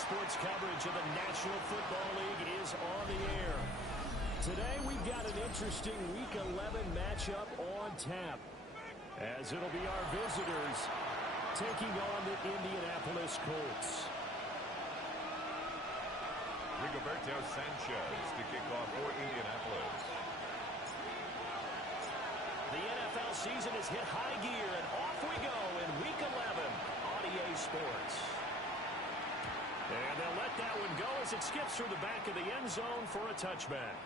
sports coverage of the National Football League is on the air. Today we've got an interesting Week 11 matchup on tap, as it'll be our visitors taking on the Indianapolis Colts. Rigoberto Sanchez to kick off for Indianapolis. The NFL season has hit high gear, and off we go in Week 11 on EA Sports. And they'll let that one go as it skips through the back of the end zone for a touchback.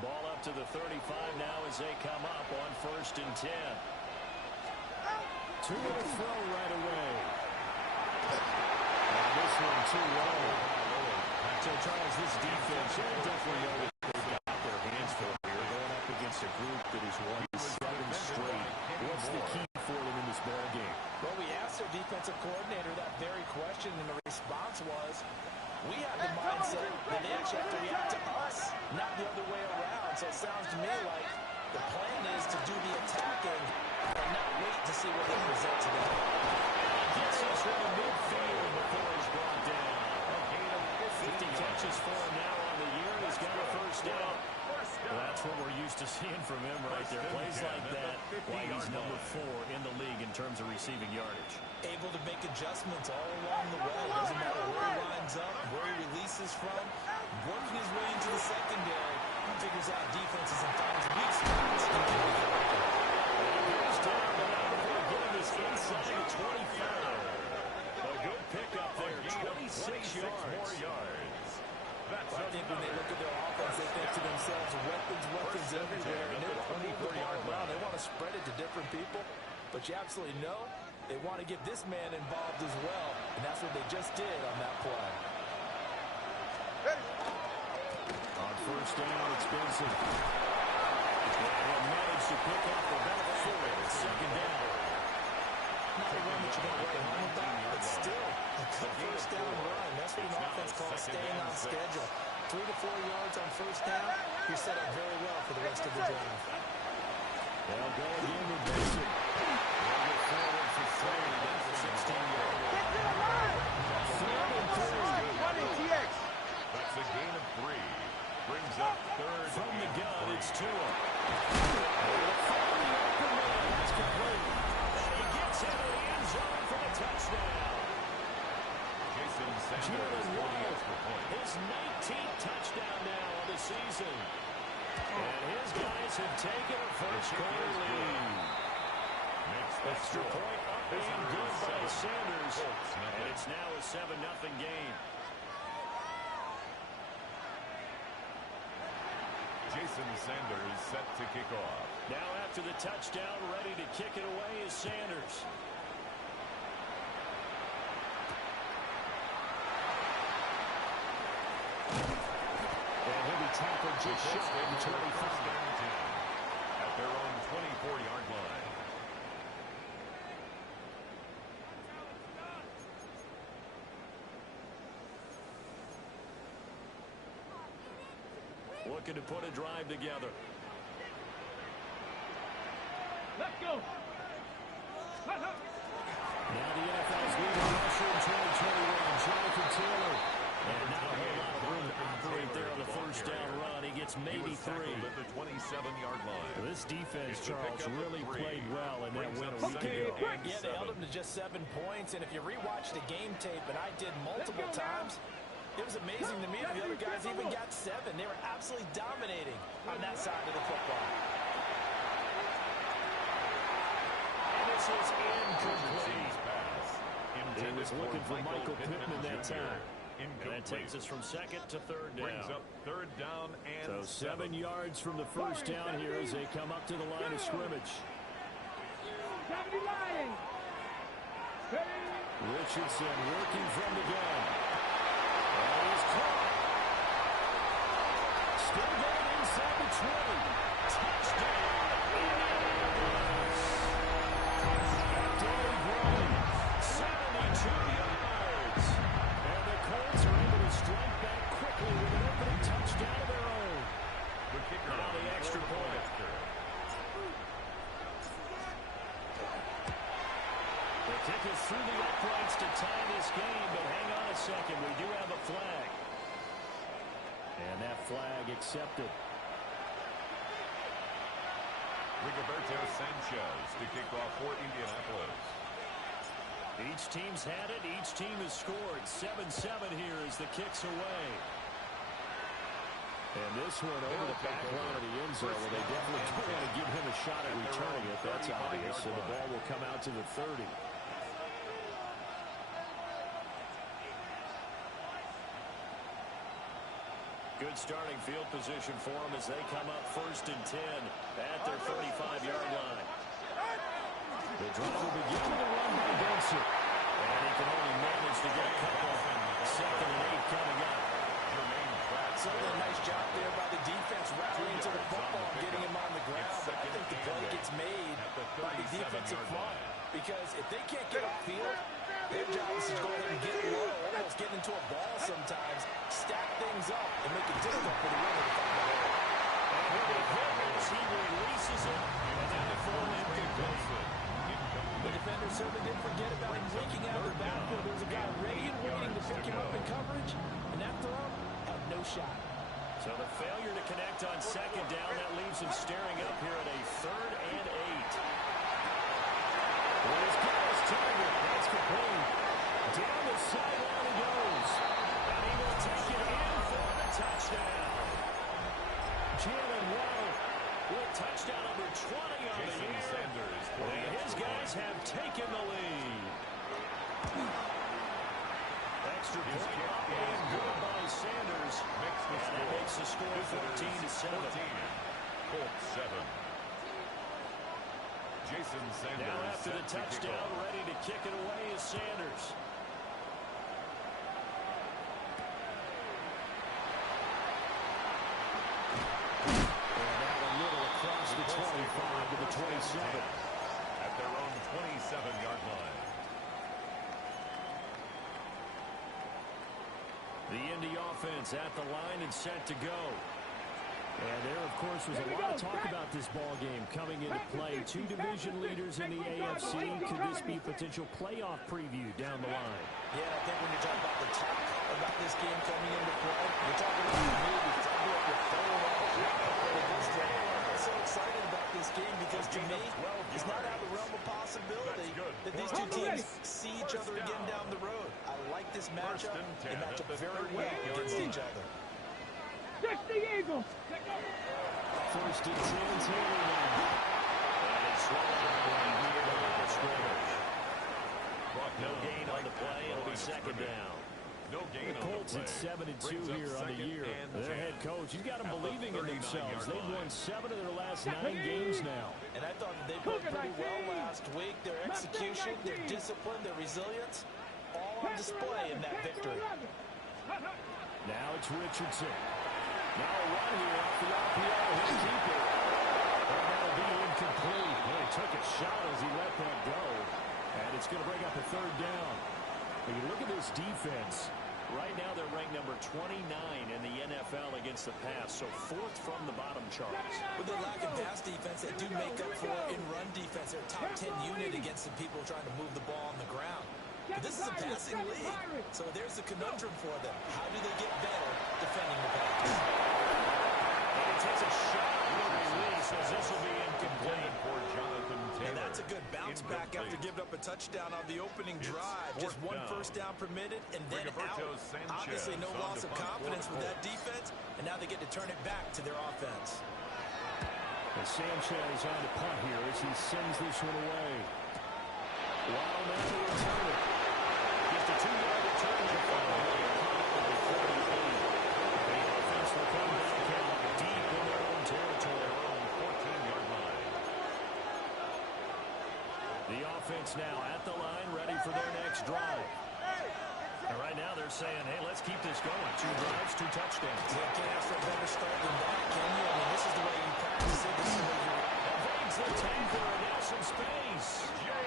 Ball up to the 35 now as they come up on 1st and 10. Two to the throw right away. This one too low. So, Charles, this defense, they definitely know what they've got their hands full here. Going up against a group that has won 7 straight. What's the key for them in this ball game? Well, we asked their defensive coordinator that very question, and the response was, we have the mindset that they actually have to react to us, not the other way around. So it sounds to me like the plan is to do the attacking and not wait to see what they present to them. Gets us in the midfield before he's brought down. A gain of 50 catches for him now on the year. He's got a first down. Well, that's what we're used to seeing from him right there. Plays like that, why he's number 4 in the league in terms of receiving yardage. Able to make adjustments all along the way. Doesn't matter where he lines up, where he releases from. Working his way into the secondary. He figures out defenses and finds weak spots. He's down, but now they're getting this inside the 25. A good pickup there, 26 yards. I think when they look at their offense, they think to themselves, weapons everywhere. And they want to move the ball around. They want to spread it to different people. But you absolutely know they want to get this man involved as well. And that's what they just did on that play. On first down, it's Benson. And managed to pick up about 4. It's second down. Not a run that you're going to write home about, but still a good first down run. That's what an offense calls staying on schedule. 3 to 4 yards on first down. You're set up very well for the rest of the drive. They'll go again with Benson. They'll get forward for 3. That's the 16-yard. Get to the line! 3rd and 3. That's a gain of 3. Brings up 3rd. From the gun, it's Tua. From the open man, that's complete. And he gets into the end zone for the touchdown. Jason Sanders for the extra point. His 19th touchdown now of the season. And his guys have taken a first-quarter lead. Extra point up and good by Sanders. And it's now a 7-0 game. Jason Sanders set to kick off. Now after the touchdown, ready to kick it away is Sanders. And he'll be tackled just shy of the 25. At their own 24-yard line. Looking to put a drive together. Let's go! Now the NFL's leading rusher in 2021, Jonathan Taylor. And not a whole lot of room to operate there on the first down run. He gets maybe 3. At the 27-yard line. This defense, Charles, really played well in that win a week ago. Yeah, they held him to just 7 points. And if you rewatch the game tape, and I did multiple times, it was amazing to me that the other guys even got 7. They were absolutely dominating on that side of the football. And this is incomplete. He Intended was looking for Michael Pittman that Jr. time. And that Incomplete. takes us from 2nd to 3rd down. Brings up 3rd down and So 7 yards from the first down here as they come up to the line of scrimmage. Richardson working from the gun. And he's caught. Still going inside the 20. Touchdown. Indianapolis. Kick is through the uprights to tie this game, but hang on a second. We do have a flag. And that flag accepted. Rigoberto Sanchez to kick off for Indianapolis. Each team's had it. Each team has scored. 7-7 here as the kick's away. And this one over the back line of the end zone. Well, they definitely don't want to give him a shot at returning it. That's obvious. So the ball will come out to the 30. Good starting field position for them as they come up 1st and 10 at their 35-yard line. The drive will begin with a run by Benson. And he can only manage to get a couple. 2nd and 8 coming up. Certainly a nice job there by the defense rallying to the football and getting him on the ground. But I think the play gets made by the defensive front. Because if they can't get upfield, their job is to go ahead and get low, almost get into a ball sometimes, stack things up, and make it difficult for the runner to find the hole. And with a hit, he releases it, and then the full incomplete. The defenders certainly didn't forget about him leaking out of the backfield. There's a guy ready and waiting to pick him up in coverage, and that throw had no shot. So the failure to connect on 2nd down, that leaves him staring up here at a 3rd and 8. Well, he's got his target. That's complete. Down the sideline he goes. And he will take it in for the touchdown. Jalen Waddle with touchdown number 20 on the year. And his guys have taken the lead. Extra point up and good by Sanders. And that makes the score 14-7. Colts 7. Jason Sanders. Now after the touchdown, ready to kick it away is Sanders. And now a little across the 25 to the 27. At their own 27-yard line. The Indy offense at the line and set to go. And there, of course, was a lot of talk about this ball game coming into play. 2 division leaders in the AFC. Could this be a potential playoff preview down the line? Yeah, I think when you're talking about the talk about this game coming into play, you're talking about maybe fumble with 4 this day. I'm so excited about this game because to me, it's not out of the realm of possibility that these 2 teams see each other again down the road. I like this matchup. They match up very well against each other. Touch the Eagles. 1st and 10, Taylor now. And it's swallowed away here by the scrimmage. No gain on the play. It'll be 2nd down. No gain the Colts at 7-2 here on the year. Their head coach, he's got them believing in themselves. They've won 7 of their last 9 games now. And I thought that they played pretty well last week. Their execution, their discipline, their resilience, all on display in that victory. Now it's Richardson. Now a run here off the RPO. He'll keep it. And that'll be incomplete. Well, he took a shot as he let that go. And it's going to bring up a 3rd down. When you look at this defense, right now they're ranked number 29 in the NFL against the pass, so 4th from the bottom charts. With the lack of pass defense, they do make up for it in run defense. They're a top 10 unit against the people trying to move the ball on the ground. But this is a passing league, so there's a conundrum for them. How do they get better defending the pass? And he takes a shot with a release as this will be incomplete. For Jonathan Taylor. And that's a good bounce back after giving up a touchdown on the opening drive. Just 1 first down permitted and then out. Obviously no loss of confidence with that defense, and now they get to turn it back to their offense. And Sanchez on the punt here as he sends this one away. Waddle now to return it. Just a 2-yard return to follow. The offense will come back out deep in their own territory. 14-yard line. The offense now at the line, ready for their next drive. And right now they're saying, hey, let's keep this going. 2 drives, 2 touchdowns. You can't ask for a better start than that, can you? I mean, this is the way you practice it. This is the way you evades the tackle and now some space.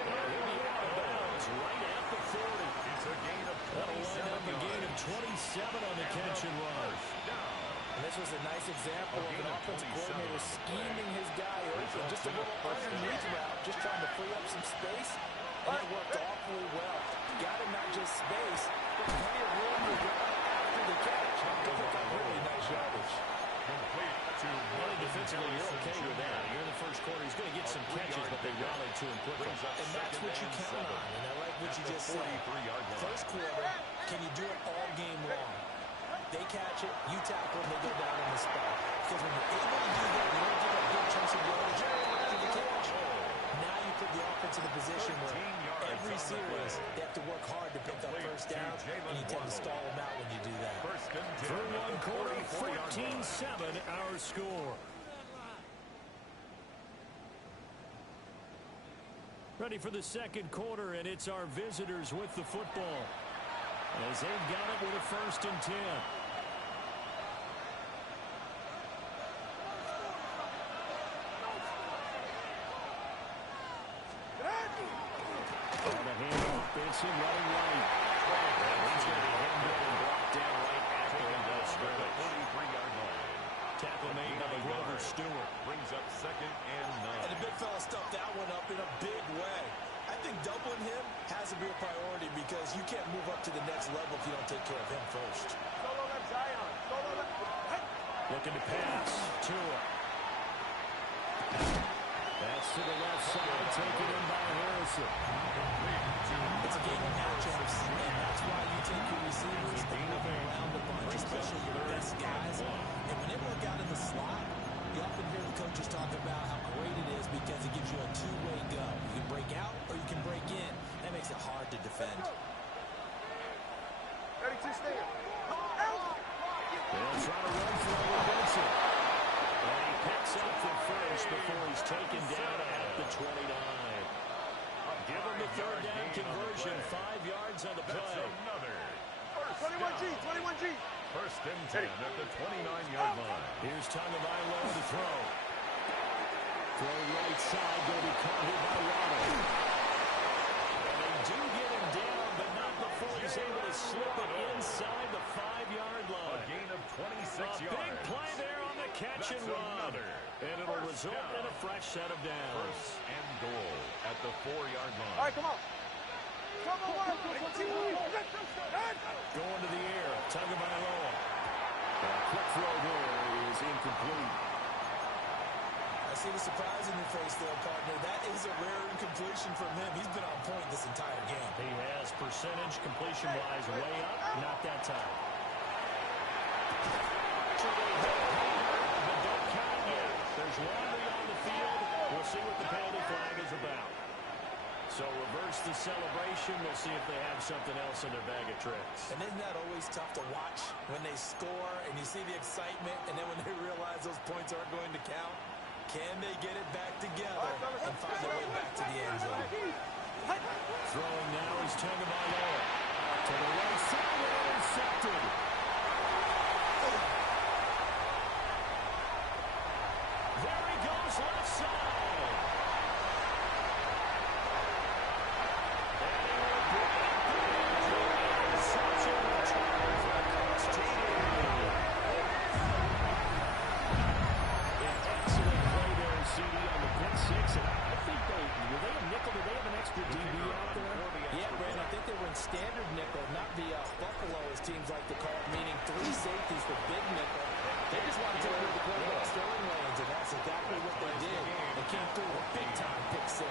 And he'll be out of bounds right at the 40. It's a gain of 27. That'll line up a gain of 27 on the catch and run. And this was a nice example of an offensive coordinator scheming his guy open. Just a little underneath route, just trying to free up some space. And it worked awfully you count on, and I like what you just said. First quarter, can you do it all game long? They catch it, you tackle, and they go down on the spot. Because when you're able to do that, you don't give up big chunks of yardage after the catch. Now you put the offense in a position where every series they have to work hard to pick up first down, and you tend to stall them out when you do that. Through one quarter, 14-7 our score. Ready for the second quarter, and it's our visitors with the football, as they've got it with a 1st and 10. On the handoff, Benson running right. He's going to be hemmed in and brought down right at the end of scrimmage. 43-yard line. Tackle made by Grover Stewart. Brings up 2nd and 9. And the big fella stuffed that one up in a big way. I think doubling him has to be a priority because you can't move up to the next level if you don't take care of him first. Looking to pass. Tua. That's to the left side, taken in by Harrison. It's a game of matchups, and that's why you take your receivers and move them around a bunch, especially your best guys. And when they work out in the slot, you often hear the coaches talk about how great it is because it gives you a two-way go. You can break out or you can break in. That makes it hard to defend. 32 stand. They'll try to run for it with Benson. And he picks up the first before he's taken down at the 29. Give him the 3rd down conversion. 5 yards on the play. 21G, 21G. 1st and 10 at the 29-yard line. Here's Tagovailoa to throw. Throw right side, going to be caught here by Waddle. And they do get him down, but not before he's able to slip it inside the 5-yard line. A gain of 26 yards. Big play there on the catch and run. And it'll result in a fresh set of downs. 1st and goal at the 4-yard line. All right, come on. Going to the air, Tagovailoa. Quick throw there is incomplete. I see the surprise in your face there, partner. That is a rare incompletion from him. He's been on point this entire game. He has percentage completion-wise way up, not that time. But don't count yet. There's laundry on the field. We'll see what the penalty flag is about. So reverse the celebration. We'll see if they have something else in their bag of tricks. And isn't that always tough to watch when they score and you see the excitement and then when they realize those points aren't going to count? Can they get it back together and find their way back to the end zone? Throwing now is Tagovailoa. To the right side, intercepted. There he goes, left side. Standard nickel, not the Buffalo, as teams like to call it, meaning 3 safeties for big nickel. They just want to take over the quarterback's throwing lanes, and that's exactly what they did. They came through a big-time pick 6.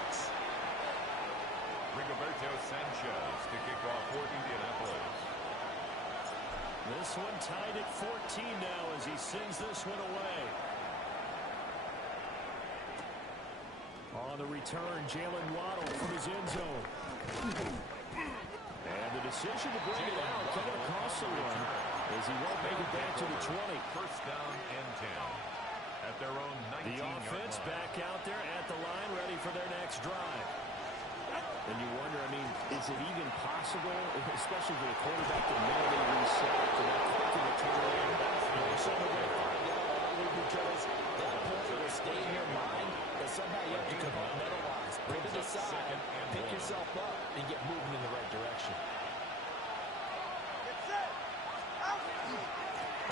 Rigoberto Sanchez to kick off for Indianapolis. This one tied at 14 now as he sends this one away. On the return, Jalen Waddle from his end zone. And the decision to bring it out kind of cost someone as he won't make it back to the 20. 1st down and 10 at their own 19-yard line. The offense back out there at the line, ready for their next drive. And you wonder, I mean, is it even possible, especially for the quarterback, to mentally reset to that quick of a turnaround? Some of it because that point will stay in your mind, but somehow you have to compartmentalize. Put it aside, pick yourself up, and get moving in the right direction.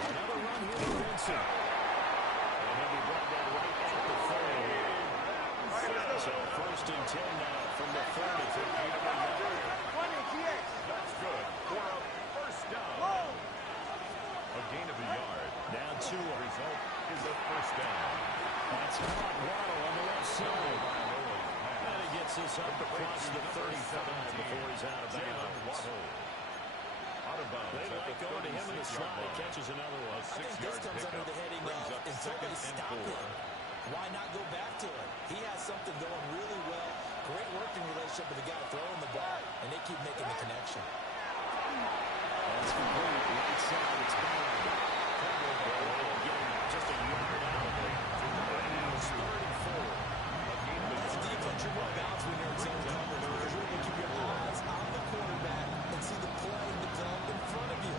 Another run here for Benson. And he'll be brought down right at the 30. So 1st and 10 now from the 30. That's good for a 1st down. A gain of a yard. Now Tua. Result is a 1st down. That's caught. Waddle on the left side. And he gets this this up across the 35 before he's out of bounds. They like going to him in the slot. He catches another one. I think this comes under the heading of, until they stop him, why not go back to it? He has something going really well. Great working relationship with the guy throwing the ball, and they keep making the connection. That's complete. Right side. It's bad. Just a yard out of it. It's 34. As a defense, you're more balanced when you're in zone coverage because you're able to keep your eyes on the quarterback and see the play develop in front of you.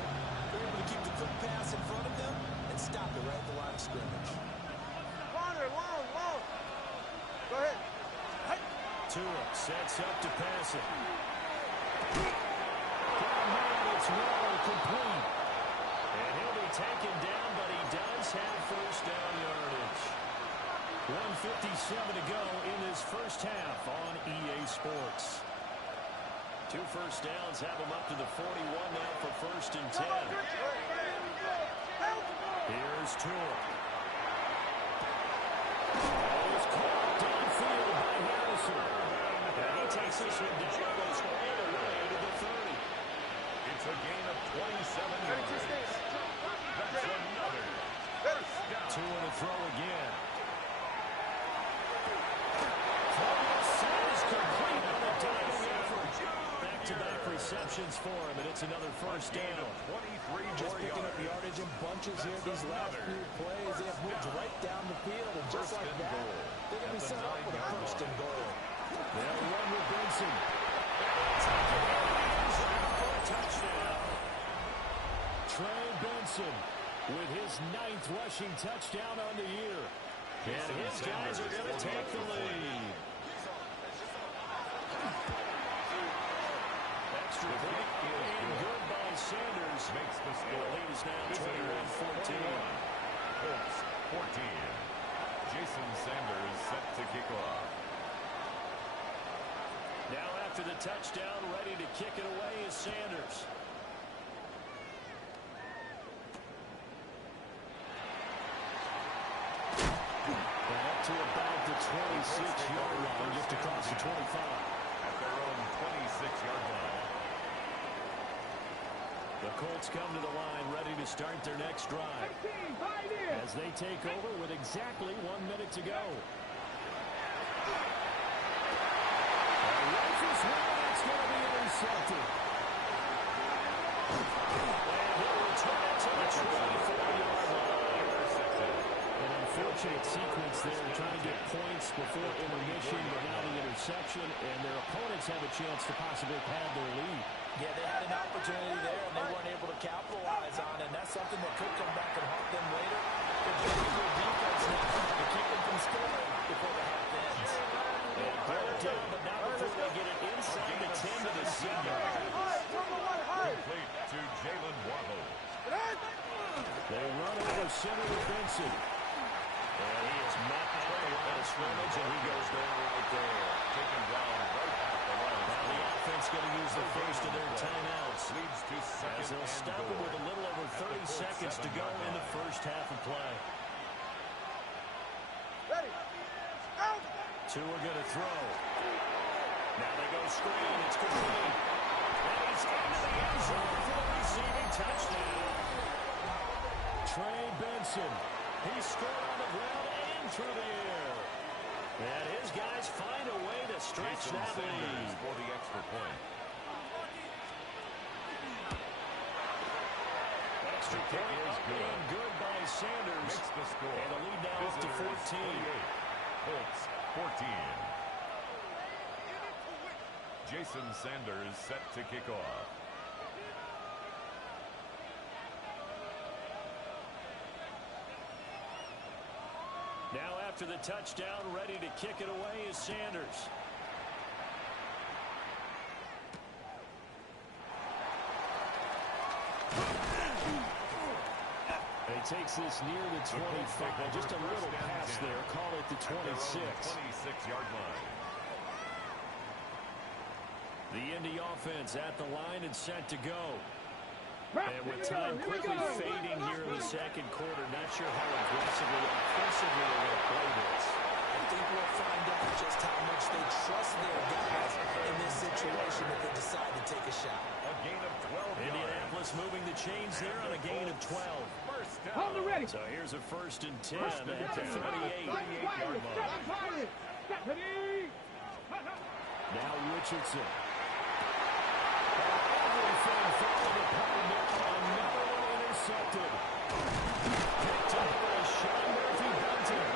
You're able to keep the quick pass in front of them and stop it right at the line of scrimmage. Long. Go ahead. Tua sets up to pass it. It's well complete. And he'll be taken down, but he does have first down yardage. 1:57 to go in this first half on EA Sports. 2 first downs have him up to the 41 now for 1st and 10. Here's Tua. It's caught downfield by Harrison. And he takes this one down and goes all the way to the 30. It's a gain of 27 yards. That's another first down. Tua to throw again. Is complete on a diving effort. Back-to-back receptions for him, and it's another first down. 23 Just more picking up yards. yardage in bunches here. These last few plays, they have moved right down the field, and just like that, they're going to be set up with a first and goal. They'll run with Benson. He's out for a touchdown. Trey Benson with his 9th rushing touchdown on the year. And his guys are going to take the lead. Extra point and good by Sanders. Makes the score. The lead is now 21-14. Colts 14. Jason Sanders set to kick off. Now after the touchdown, ready to kick it away is Sanders. And up to about the 26-yard line, just across the 25. At their own 26-yard line. The Colts come to the line, ready to start their next drive. As they take over with exactly 1 minute to go. It's going to be intercepted. And he'll return it to the 24-yard line. An unfortunate sequence there, trying to get points before intermission, but now the interception, and their opponents have a chance to possibly pad their lead. Yeah, they had an opportunity there, and they weren't able to capitalize on it, and that's something that could come back and haunt them later. They're doing a good defense now to keep them from scoring before the half ends. Down, but now before they get it inside the 10 to the senior. Complete to Jalen Waddle. They run over center with Benson. And he is met at the line of scrimmage, and he goes down right there. Taken down right at the line. Now the offense going to use the first of their timeouts. Leads to As second they'll and stop it goal. with a little over 30 seconds to go in the first half of play. Tua going to throw. Now they go screen. It's complete. And he's into the end zone for the receiving touchdown. Trey Benson. He scored on the ground and through the air. And his guys find a way to stretch Jason that Sanders lead. for the extra point. Extra point is up good. and good by Sanders. Makes the score. And the lead now up to Visitors 14. 48. Colts 14. Jason Sanders set to kick off. Now after the touchdown, ready to kick it away is Sanders. He takes this near the 25. Just a little pass there. Call it the 26. 26-yard line. The Indy offense at the line and set to go. And with time quickly fading here in the second quarter, not sure how aggressively, offensively they're going to play this. I think we'll find out just how much they trust their guys in this situation if they decide to take a shot. A gain of 12 Indianapolis moving the chains there on a gain of 12. First down. Hold it ready. So here's a 1st and 10 First and at the 10. 38. 38-yard line. Now Richardson. Everything falling apart now. Another one intercepted. Picked up by Sean Murphy-Bunting.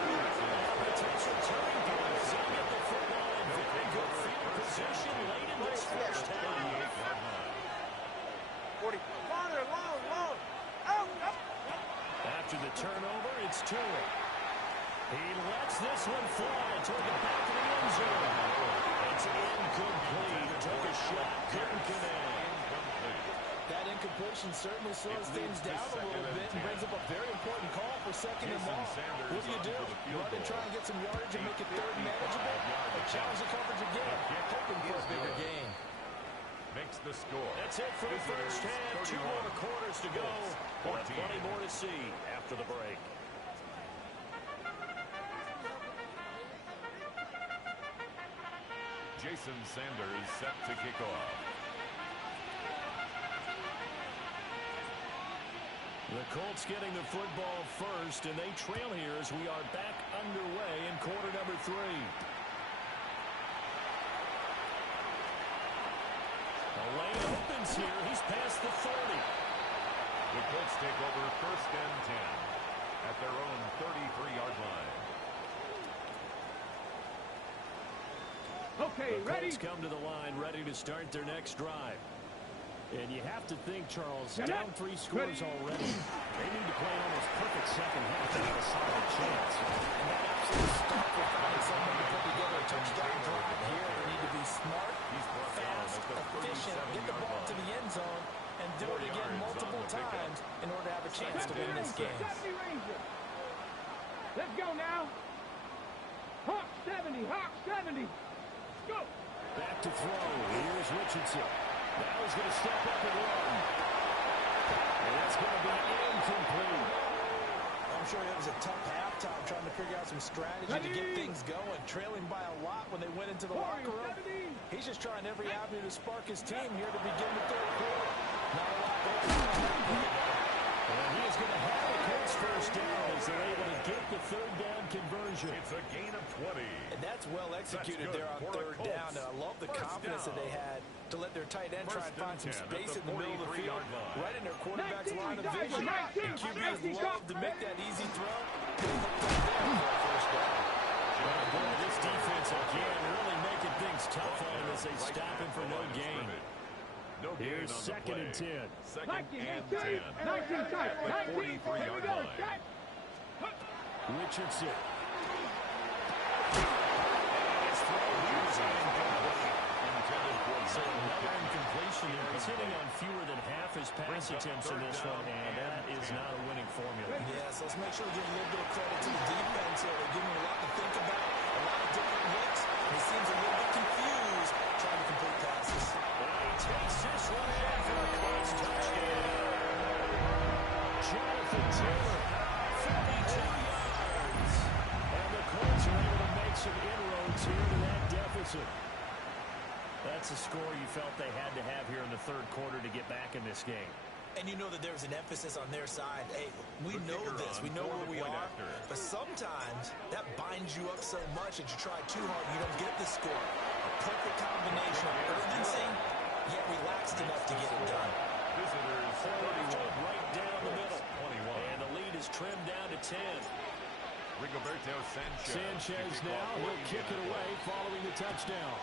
Potential turning point. Some at the football in very good field position late in this first half. 40. Farther, long. Out. After the turnover, it's Tua. He lets this one fly toward the back of the end zone. It's incomplete. Took a shot. Couldn't connect. That incompletion certainly slows things down a little bit and brings up a very important call for 2nd and long. What do? Run and try and get some yardage and make it 3rd and manageable? Or challenge the coverage again, hoping for a bigger gain. Makes the score. That's it for the first half. 2 more quarters to go. We'll have plenty more to see after the break. Jason Sanders set to kick off. The Colts getting the football first, and they trail here as we are back underway in quarter number 3. The lane opens here. He's past the 30. The Colts take over 1st and 10 at their own 33-yard line. Okay, the ready? Colts come to the line, ready to start their next drive. And you have to think, Charles, down 3 scores already. They need to play an almost perfect second half to have a solid chance. And that absolute stop for finding someone to put together a touchdown drive here. They need to be smart, fast, efficient, get the ball to the end zone, and do it again multiple times in order to have a chance to win this game. Let's go now. Hawk 70, Hawk 70. Go. Back to throw. Here's Richardson. Now he's going to step up and run. And that's going to be incomplete. I'm sure it was a tough halftime trying to figure out some strategy to get things going, trailing by a lot when they went into the locker room. He's just trying every avenue to spark his team here to begin the 3rd quarter. Not a lot there. And he is going to have a Colts first down as they're able to get the 3rd down conversion. It's a gain of 20. And that's well executed there on 3rd down. And I love the confidence that they had to let their tight end try and find some space in the middle of the field, right in their quarterback's line of vision. And QBs love to make that easy throw. First down. Boy, this defense again really making things tough on him as they stop him for no gain. Here's 2nd and 10. 2nd and 10. 19 tight. 19. 43-yard line. Richardson. So another incompletion there. He's hitting on fewer than half his pass attempts in this one, and that is not a winning formula. Yes, let's make sure we give a little bit of credit to the defense here. They're giving him a lot to think about, a lot of different looks. He seems a little bit confused trying to complete passes. He takes this one in for a close touchdown. Jonathan Taylor, 42 yards. And the Colts are able to make some inroads here to that deficit. That's a score you felt they had to have here in the 3rd quarter to get back in this game. And you know that there's an emphasis on their side. Hey, we know this. We know where we are. But sometimes that binds you up so much that you try too hard and you don't get the score. A perfect combination of urgency, yet relaxed enough to get it done. Visitors 31. Right down the middle. 21. And the lead is trimmed down to 10. Rigoberto Sanchez. Sanchez now, he'll kick it away following the touchdown.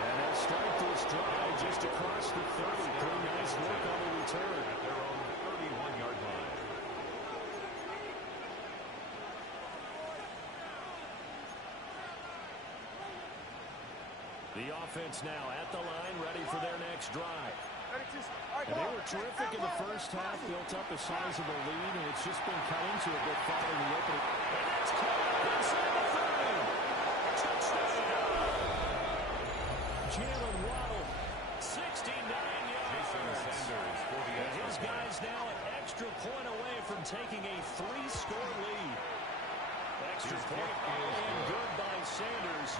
And they'll start this drive just across the 30. Pretty nice work on the return. At their own 31-yard line. The offense now at the line, ready for their next drive. And they were terrific in the first half, built up a sizable lead, and it's just been cut into a bit following the opening. And that's caught up inside the 30. Touchdown! Jalen Waddle, 69 yards. Jason Sanders, 48. And his guys now an taking a 3-score lead. Extra point and good by Sanders.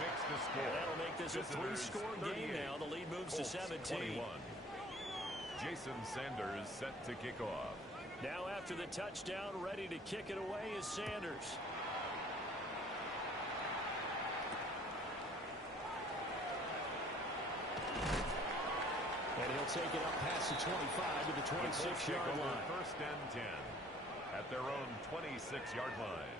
And that'll make this a 3-score game now. The lead moves to 17. 21. Jason Sanders set to kick off. Now after the touchdown, ready to kick it away is Sanders. And he'll take it up past the 25 to the 26-yard line. First and 10 at their own 26-yard line.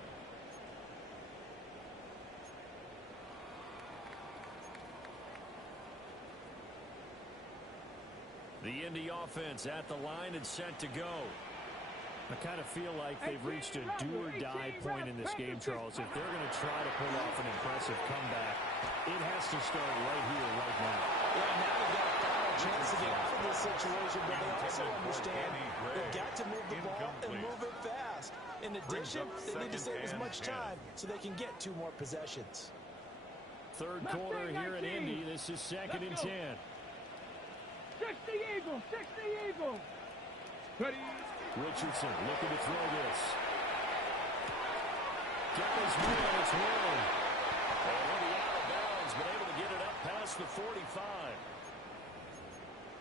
The Indy offense at the line and set to go. I kind of feel like they've reached a do-or-die point in this game, Charles. If they're going to try to pull off an impressive comeback, it has to start right here, right now. Yeah, now they've got a final chance to get out of this situation, but they also understand they've got to move the ball and move it fast. In addition, they need to save as much time so they can get 2 more possessions. Third quarter here at Indy. This is 2nd and 10. 60 Eagles, 60 Eagles. Richardson looking to throw this. Kelly's man, it's Warren. And he'll be out of bounds, but able to get it up past the 45.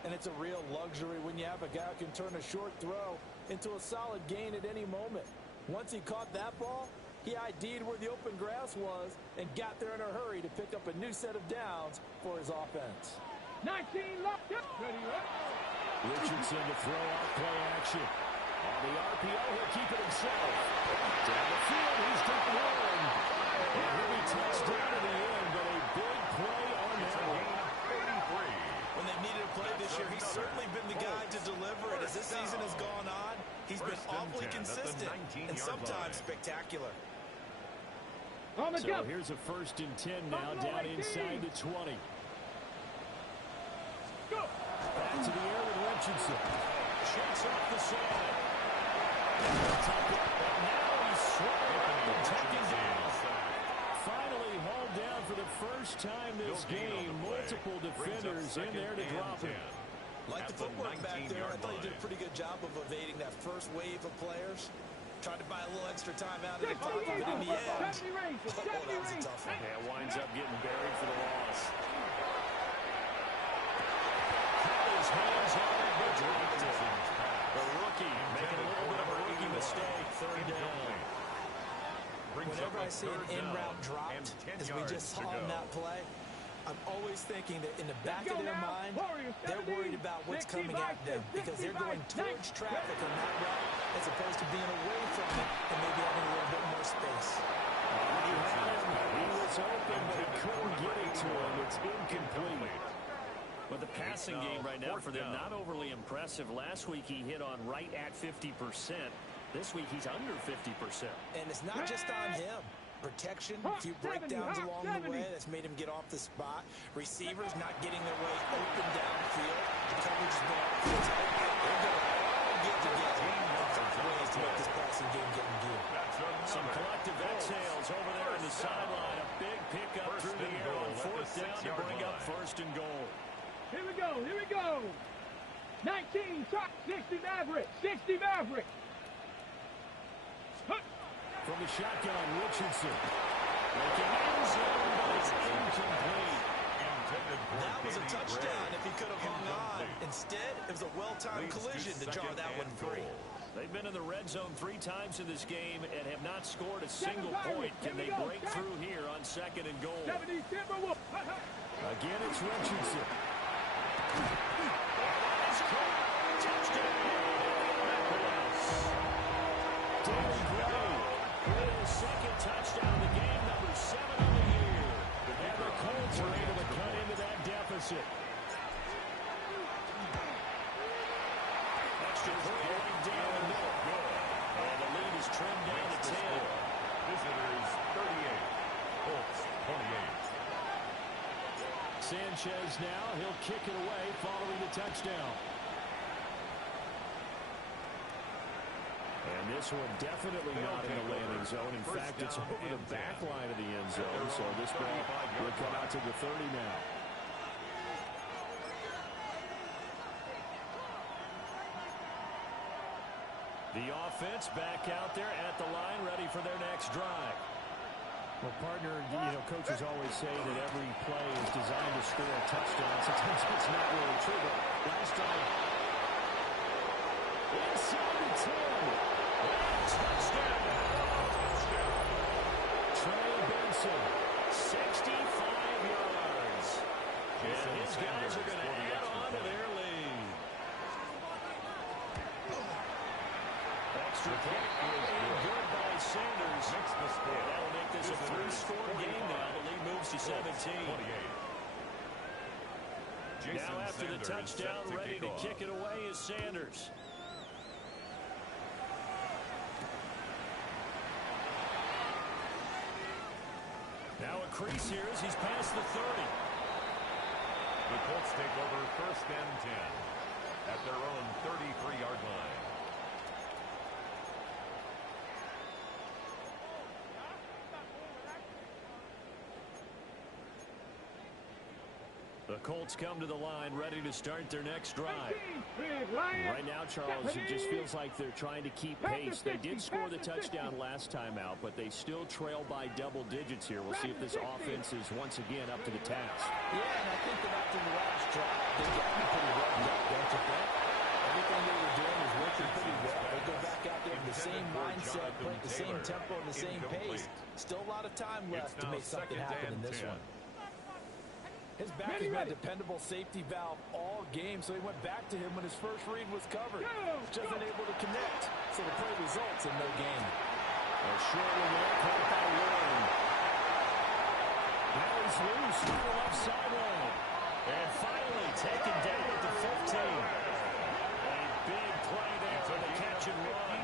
And it's a real luxury when you have a guy who can turn a short throw into a solid gain at any moment. Once he caught that ball, he ID'd where the open grass was and got there in a hurry to pick up a new set of downs for his offense. 19 left. Richardson to throw off play action. On the RPO, he'll keep it himself. Down the field, he's got one. And he'll be touched down to the end, but a big play on that one. When they needed a play this year, he's certainly been the guy to deliver it. As this season has gone on, he's been awfully consistent and sometimes spectacular. So here's a 1st and 10 now, down inside the 20. Back to the air with Richardson. Shakes off the side. Now he's swept and taken down. Finally hauled down for the first time this game. Multiple defenders in there to drop him. Like the footwork back there, I thought he did a pretty good job of evading that first wave of players. Tried to buy a little extra time out of the pocket, but in the end, that was a tough one. Yeah, winds up getting buried for the loss. His hands on it, but dropped it. The rookie making a little bit of a rookie mistake. 3rd down. Whenever I see an in-route dropped, as we just saw in that play, I'm always thinking that in the back of their mind, they're worried about what's coming at them because they're going towards traffic on that route as opposed to being away from it and maybe having a little bit more space. He was open, but he couldn't get it to him. It's incomplete. But the passing game right now for them, not overly impressive. Last week he hit on right at 50%. This week he's under 50%. And it's not just on him. Protection, a few breakdowns along the way that's made him get off the spot. Receivers not getting their way open downfield. The coverage has been off the tight. They're going to all get together and find ways to make this passing game get in gear. Some collective exhales over there on the sideline. A big pickup through the air on 4th down to bring up 1st and goal. Here we go, here we go. 19, 60 Maverick, 60 Maverick. From the shotgun, Richardson. Making end zone, but it's incomplete. That was a touchdown if he could have hung on. Instead, it was a well-timed collision to jar that one free. They've been in the red zone 3 times in this game and have not scored a single point. Can they break through here on 2nd and goal? Again, it's Richardson. David Gray with his 2nd touchdown of the game, number 7 of the year. And the Colts are able to cut into that deficit. Extra point down the middle. And the lead is trimmed down to 10. Visitors 38, Colts 28. Sanchez now, he'll kick it away following the touchdown. And this one definitely not in the landing zone. In fact, it's over the back line of the end zone. So this ball will come out to the 30 now. The offense back out there at the line, ready for their next drive. Well, partner, coaches always say that every play is designed to score a touchdown. Sometimes it's not really true, but last time, inside the 10. Touchdown. Trey Benson, 65 yards. And his guys are going to add on to their lead. Extra point is good by Sanders. That'll make this a 3-score game now. The lead moves to 17. Now after the touchdown, ready to kick it away is Sanders. Now a crease here as he's past the 30. The Colts take over 1st and 10 at their own 33-yard line. The Colts come to the line, ready to start their next drive. Right now, Charles, it just feels like they're trying to keep pace. They did score the touchdown last time out, but they still trail by double digits here. We'll see if this offense is once again up to the task. Yeah, and I think that after the last drive, they got me pretty well up, don't you think? Everything they were doing was working pretty well. They go back out there with the same mindset, play at the same tempo and the same pace. Still a lot of time left to make something happen in this one. His back has been a dependable safety valve all game, so he went back to him when his first read was covered. Just unable to connect, so the play results in no gain. A short one there, caught by Warren. Now he's loose to the left sideline. And finally taken down at the 15. A big play there for the catch and run.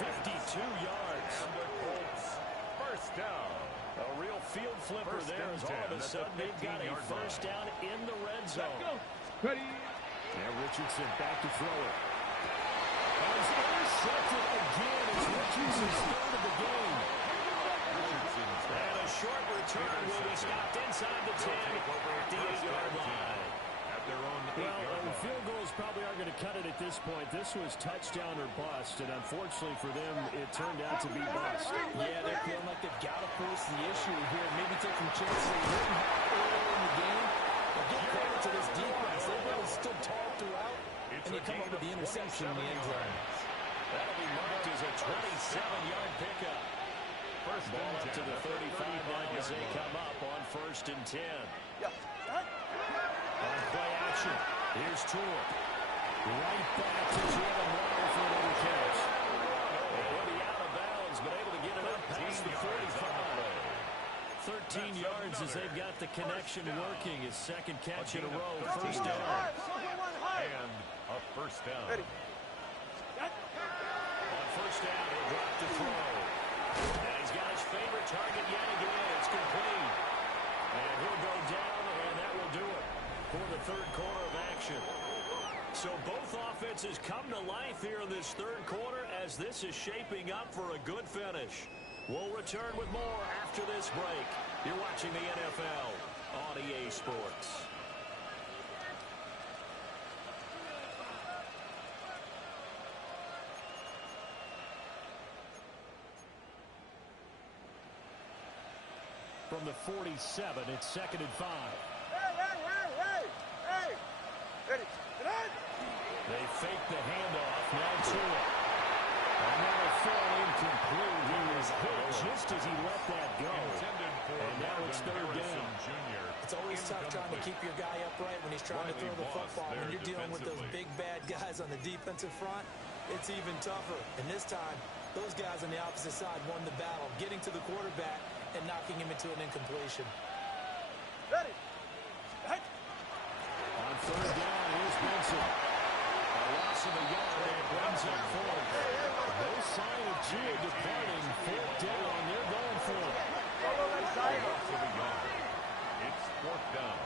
52 yards. And the Colts, 1st down. A real field flipper there as all of a sudden they've got a 1st down in the red zone. Now Richardson back to throw it. And he's intercepted again as Richardson's third of the game. And a short return will be stopped inside the 10 at the 8-yard line. Well, the field goals probably aren't going to cut it at this point. This was touchdown or bust, and unfortunately for them, it turned out to be bust. Yeah, they're feeling like they've got to force the issue here. Maybe take some chances they didn't have earlier in the game. But give credit to this defense. They've really stood tall throughout, and they come up with the interception in the end zone. That'll be marked as a 27-yard pickup. Ball up to the 35 now as they come up on 1st and 10. On play action, here's Tua. Right back to Jalen Waddle for another catch. And he'll be out of bounds, but able to get it up past the 45. 13 yards as they've got the connection working. His 2nd catch in a row, 1st down. And a 1st down. On 1st down, he'll drop to throw. And he's got his favorite target yet again. It's complete. And he'll go down, and that will do it for the 3rd quarter of action. So both offenses come to life here in this 3rd quarter as this is shaping up for a good finish. We'll return with more after this break. You're watching the NFL on EA Sports. From the 47, it's 2nd and 5. They fake the handoff. Now Tua. Another throw incomplete. He was hit just as he let that go. And now it's 3rd down. It's always tough trying to keep your guy upright when he's trying to throw the football. When you're dealing with those big, bad guys on the defensive front, it's even tougher. And this time, those guys on the opposite side won the battle, getting to the quarterback and knocking him into an incompletion. On 3rd down, here's Benson. A loss of a yard and brings up 4th. No sign of Gia departing. 4th down, they're going for it. Loss of a yard. It's 4th down.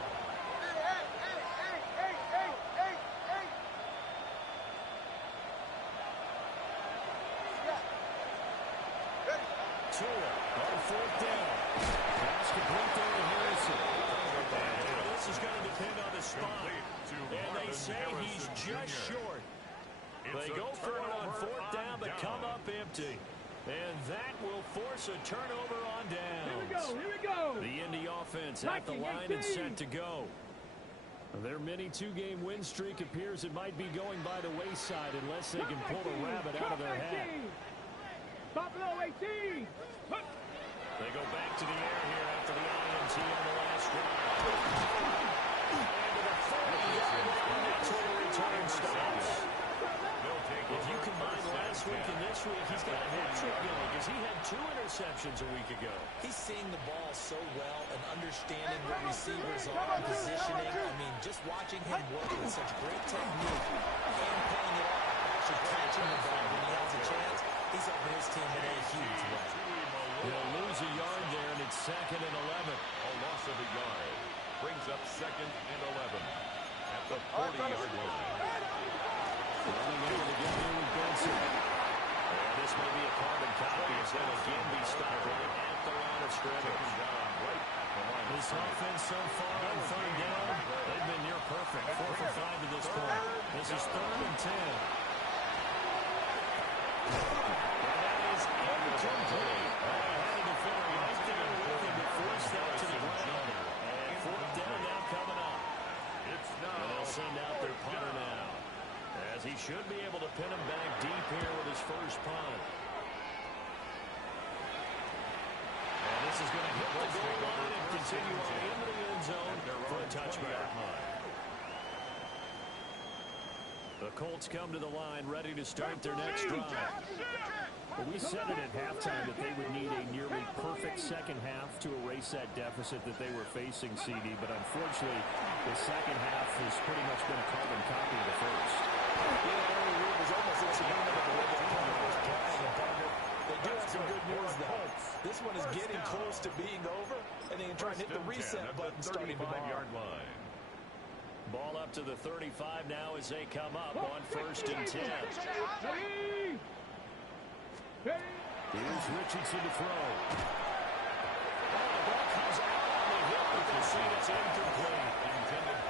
Tua on 4th down. Pass complete there to Harrison. This is going to depend on the spot. And they say he's just short. It's They go for it on fourth down, but come up empty. And that will force a turnover on downs. Here we go. The Indy offense at the line and set to go. Their mini two-game win streak appears it might be going by the wayside unless they can pull a rabbit out of their hat. Buffalo 18. They go back to the air here after the INT on the last drive. And to the 40-yard line, that's where the return stops. If you combine last week and this week, he's got a hat trick going because he had 2 interceptions a week ago. He's seeing the ball so well and understanding where receivers are, positioning. I mean, just watching him work with such great technique and playing it off, actually catching the ball when he has a chance, he's helping his team in a huge way. He'll lose a yard there, and it's 2nd and 11. A loss of a yard brings up 2nd and 11 at the 40-yard line. Running over to get here with Benson. And this may be a carbon copy. It's going to again be stopped right at the line of scrimmage. This offense so far on 3rd down, they've been near perfect. 4 for 5 to this point. This is 3rd and 10. And that is incomplete. Had a defender right there with him to force that to the ground. And 4th down now coming up. And they'll send out their punter now, as he should be able to pin him back deep here with his first punt. And this is going to hit the goal line and continue on into the end zone for a touchback. The Colts come to the line ready to start their next drive. Well, we said it at halftime that they would need a nearly perfect second half to erase that deficit that they were facing, CD, but unfortunately the second half has pretty much been a carbon copy of the first. It was almost insignificant the way the opponent was playing, and partner, they do have some good news though. This one is getting close to being over, and they can try and hit the reset button starting tomorrow. Ball up to the 35 now as they come up on 1st and 10. Here's Richardson to throw. The ball comes out on the hip, but they say it's incomplete.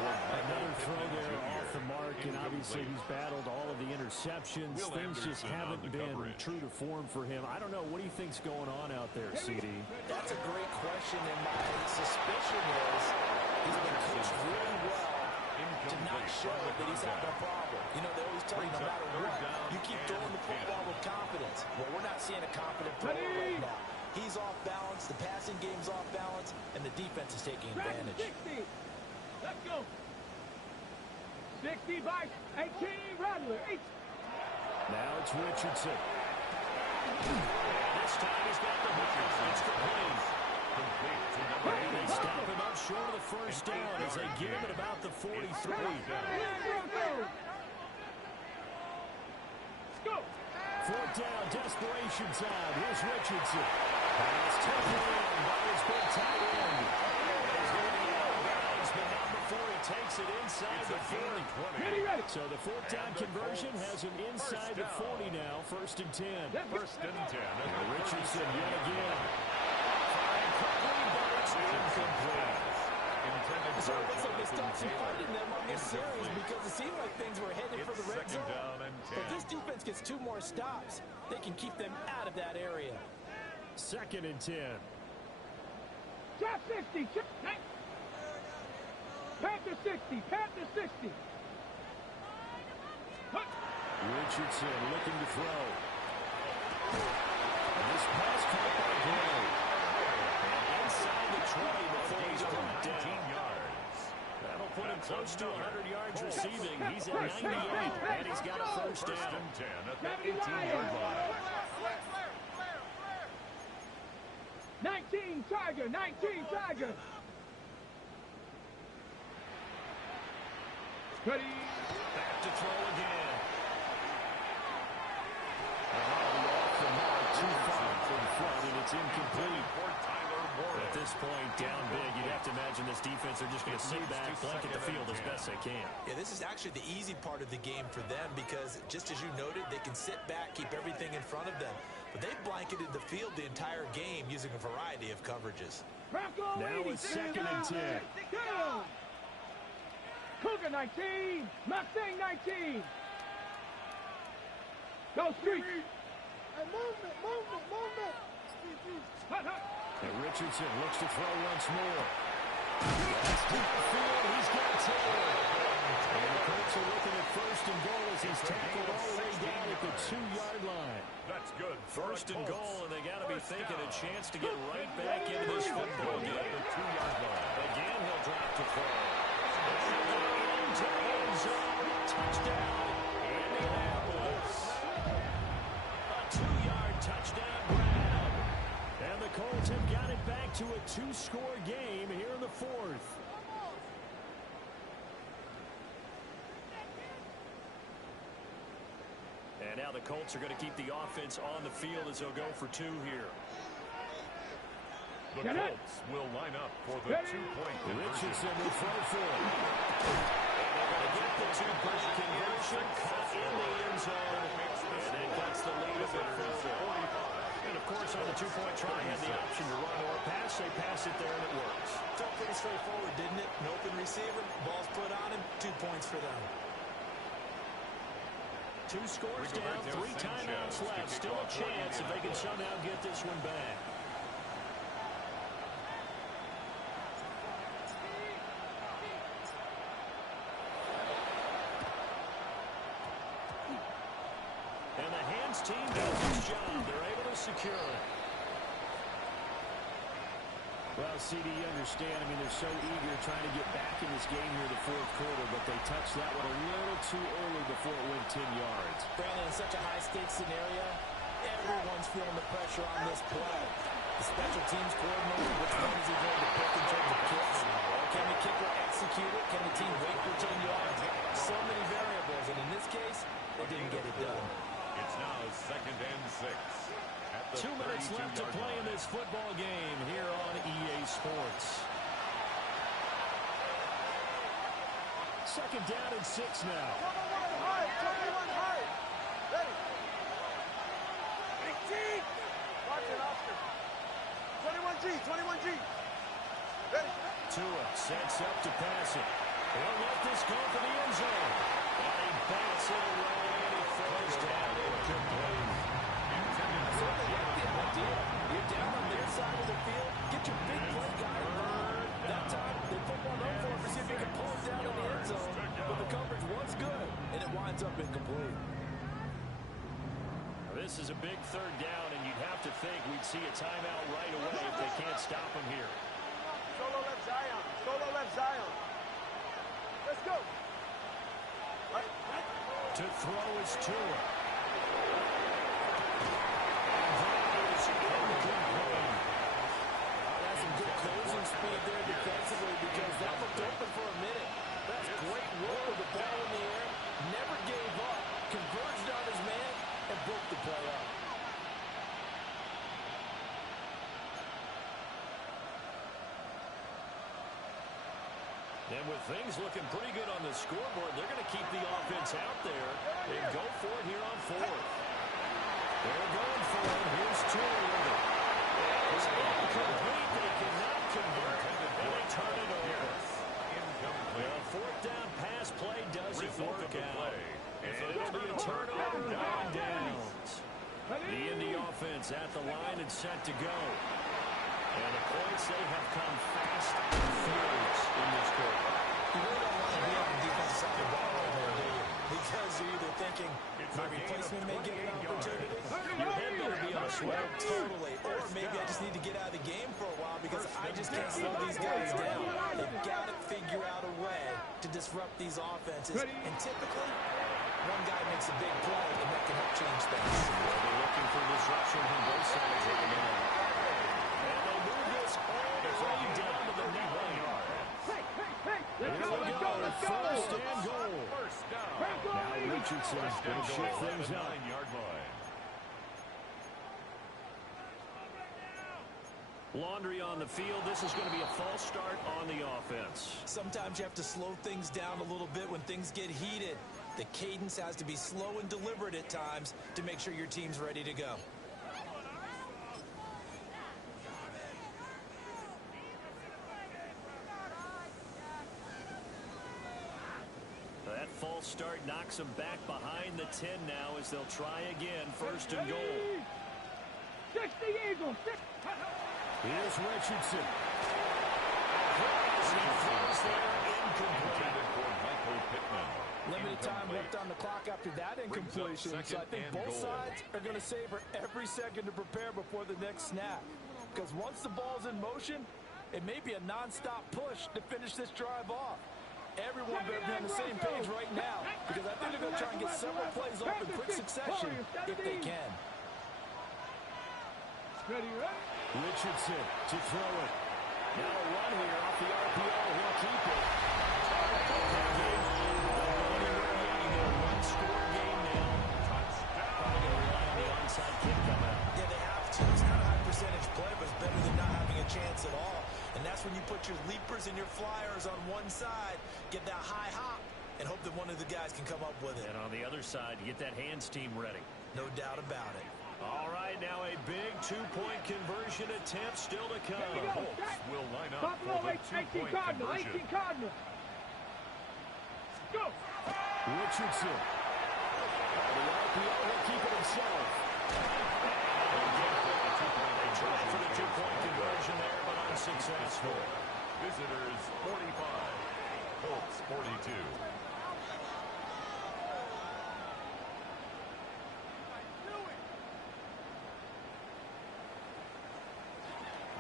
Another throw there off the mark, and obviously he's battled all of the interceptions. Things just haven't been true to form for him. I don't know. What do you think's going on out there, CD? That's a great question, and my suspicion is he's been coached really well to not show that he's having a problem. You know, they always tell you no matter what, you keep throwing the football with confidence. Well, we're not seeing a confident thrower right now. He's off balance, the passing game's off balance, and the defense is taking advantage. 60. Let's go. 60 by 18, Rattler. Now it's Richardson. This time he's got the hook. It's complete. They stop him up short of the first down as they get him at about the 43. Go. 4th down, desperation time. Here's Richardson. Pass taken in by his big tight end. He's going to be out of bounds, but not before he takes it inside the 40. So the 4th down conversion has him inside the 40 now. 1st and 10. 1st and 10. Richardson yet again. Firing quickly, but it's incomplete. So it looks like they stopped some fighting them on this series because it seemed like things were headed for the red zone. But if this defense gets 2 more stops, they can keep them out of that area. 2nd and 10. Drop 60. Panther 60. Panther 60. Richardson looking to throw. And this pass caught by Gray. And inside the 20 before he's brought down. That'll put him close to 100 yards receiving. He's at 98, and he's got a 1st down. 10 at the 18-yard line. 19 Tiger. 19 Tiger. Ready. Back to throw again. Off the mark, too far from front, and it's incomplete. At this point, down big, you'd have to imagine this defense are just going to sit back, blanket the field as best they can. Yeah, this is actually the easy part of the game for them because, just as you noted, they can sit back, keep everything in front of them. But they've blanketed the field the entire game using a variety of coverages. Now it's 2nd and 10. Cougar 19. Mustang 19. Go street. Hey, movement. Hut. And Richardson looks to throw once more. That's downfield. He's got 10. And the Colts are looking at first and goal as he's tackled all the way down at the 2-yard line. That's good. First and goal, and they got to be thinking a chance to get right back into this football game. The 2-yard line. Again, he'll drop to throw. Into the end zone. Touchdown, Indianapolis. A 2-yard touchdown grab. And the Colts have got it back to a 2-score game here in the fourth. And now the Colts are going to keep the offense on the field as they'll go for 2 here. The Colts will line up for the 2-point conversion. Richardson will throw for it. They're going to get the 2-point conversion, caught in the end zone, and that cuts the lead a bit further. And, of course, on the 2-point try, had the option to run or pass. They pass it there, and it works. Felt pretty straightforward, didn't it? An open receiver, ball's put on him, 2 points for them. 2 scores down, 3 timeouts left. Still a chance if they can somehow get this one back. And the hands team does its job. They're able to secure it. Well, CD, you understand. I mean, they're so eager trying to get back in this game here in the fourth quarter, but they touched that one a little too early before it went 10 yards. Brandon, in such a high-stakes scenario, everyone's feeling the pressure on this play. The special teams coordinator, which one is he going to pick in terms of kicks? Can the kicker execute it? Can the team wait for 10 yards? So many variables, and in this case, they didn't get it done. It's now 2nd and 6. 2 minutes left to play in this football game here on EA Sports. 2nd down and 6 now. 21 high. Ready. 18. Watch it, Oscar. 21G. Ready. Tua sets up to pass it. He'll let this go for the end zone. And he bats it away, and he throws down incomplete. So they like the idea. You're down on their side of the field. Get your big play guy involved. That time, they put one up for him to see if he can pull it down in the end zone. But the coverage was good, and it winds up incomplete. This is a big 3rd down, and you'd have to think we'd see a timeout right away if they can't stop him here. Solo left Zion. Let's go. To throw is Tua. That's some good closing speed there defensively because that looked open for a minute. That's great work with the ball in the air. Never gave up. Converged on his man and broke the play up. And with things looking pretty good on the scoreboard, they're going to keep the offense out there and go for it here on 4th. They're going for it. Here's Tua with it. It's incomplete. They cannot convert, and they turn it over. The 4th down pass play doesn't work out. And it'll be a turnover on downs. The Indy offense at the line and set to go. And the points, they have come fast and furious in this quarter. You really don't want to be on the defensive side of the ball right there, do you? Because you're either thinking my replacement may get an opportunity. Your head better be on a sweat. Totally. Or maybe I just need to get out of the game for a while because I just can't slow these guys down. They've got to figure out a way to disrupt these offenses. And typically, one guy makes a big play, and that can help change things. They're looking for disruption from both sides right now. And they move this all the way down to the net line. Let's go. First and goal. First down. Now Richardson's going to shift things up. 9-yard line. Laundry on the field. This is going to be a false start on the offense. Sometimes you have to slow things down a little bit when things get heated. The cadence has to be slow and deliberate at times to make sure your team's ready to go. That false start knocks them back behind the 10 now as they'll try again. First and goal. 60 Eagles. Here's Richardson. Limited time left on the clock after that incompletion, so I think both sides are going to savor every second to prepare before the next snap. Because once the ball's in motion, it may be a non-stop push to finish this drive off. Everyone better be on the same page right now, because I think they're going to try and get several plays off in quick succession if they can. Richardson to throw it. Now a run here off the RPO. He'll keep it. One-score game now. Probably going to rely on the onside kick come out. Yeah, they have to. It's not a high percentage play, but it's better than not having a chance at all. And that's when you put your leapers and your flyers on one side, get that high hop, and hope that one of the guys can come up with it. And on the other side, you get that hands team ready. No doubt about it. All right, now a big two-point conversion attempt still to come. The Colts will line up Buffalo, for the 18 two-point Cardinal, conversion. 18 Cardinal. Go. Richardson. The RPO will keep it himself. They tried for the two-point conversion there, but unsuccessful. Visitors 45, Colts 42.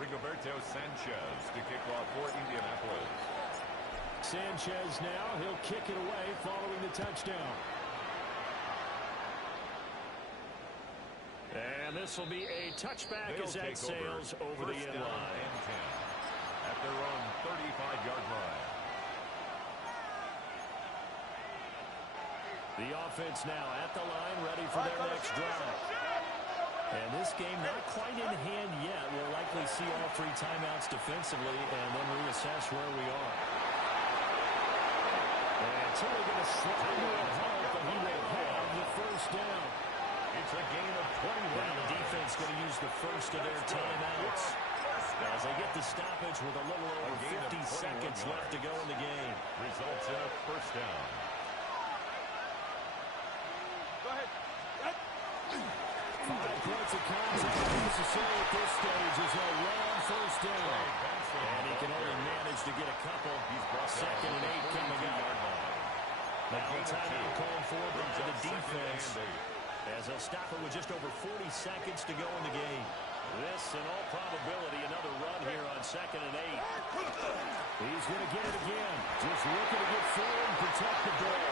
Rigoberto Sanchez to kick off for Indianapolis. Sanchez now, he'll kick it away following the touchdown. And this will be a touchback as that sails over the end line. And 10 at their own 35-yard line. The offense now at the line, ready for their next drive. And this game not quite in hand yet. We'll likely see all three timeouts defensively and then reassess where we are. And Tilly going to slide to a halt, but he will have the first down. It's a gain of 21. Now the defense going to use the first of their timeouts as they get the stoppage with a little over 50 seconds left to go in the game. Results in a first down. Go ahead. 5 points of contact necessary at this stage as a long first down. And he can only manage to get a couple. Second and 8 coming up. Now a timeout called for by the defense as they'll stop it with just over 40 seconds to go in the game. This, in all probability, another run here on second and 8. He's going to get it again. Just looking to get forward and protect the ball.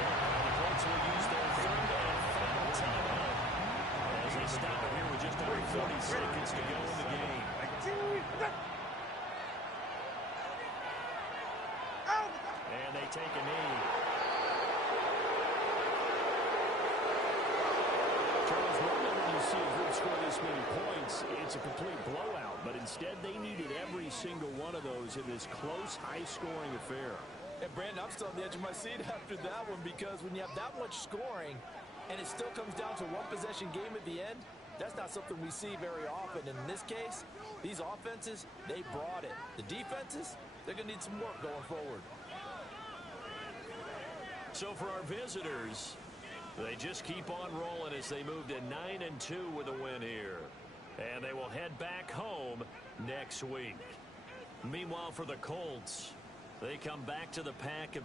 The Colts will use their third and final timeout as they stop it here with just under 40 seconds to go in the game. And they take a knee. Charles, normally when you see a group score this many points, it's a complete blowout. But instead, they needed every single one of those in this close, high-scoring affair. And Brandon, I'm still on the edge of my seat after that one, because when you have that much scoring and it still comes down to one possession game at the end, that's not something we see very often. And in this case, these offenses, they brought it. The defenses, they're going to need some work going forward. So for our visitors, they just keep on rolling as they move to 9-2 with a win here. And they will head back home next week. Meanwhile, for the Colts, they come back to the pack.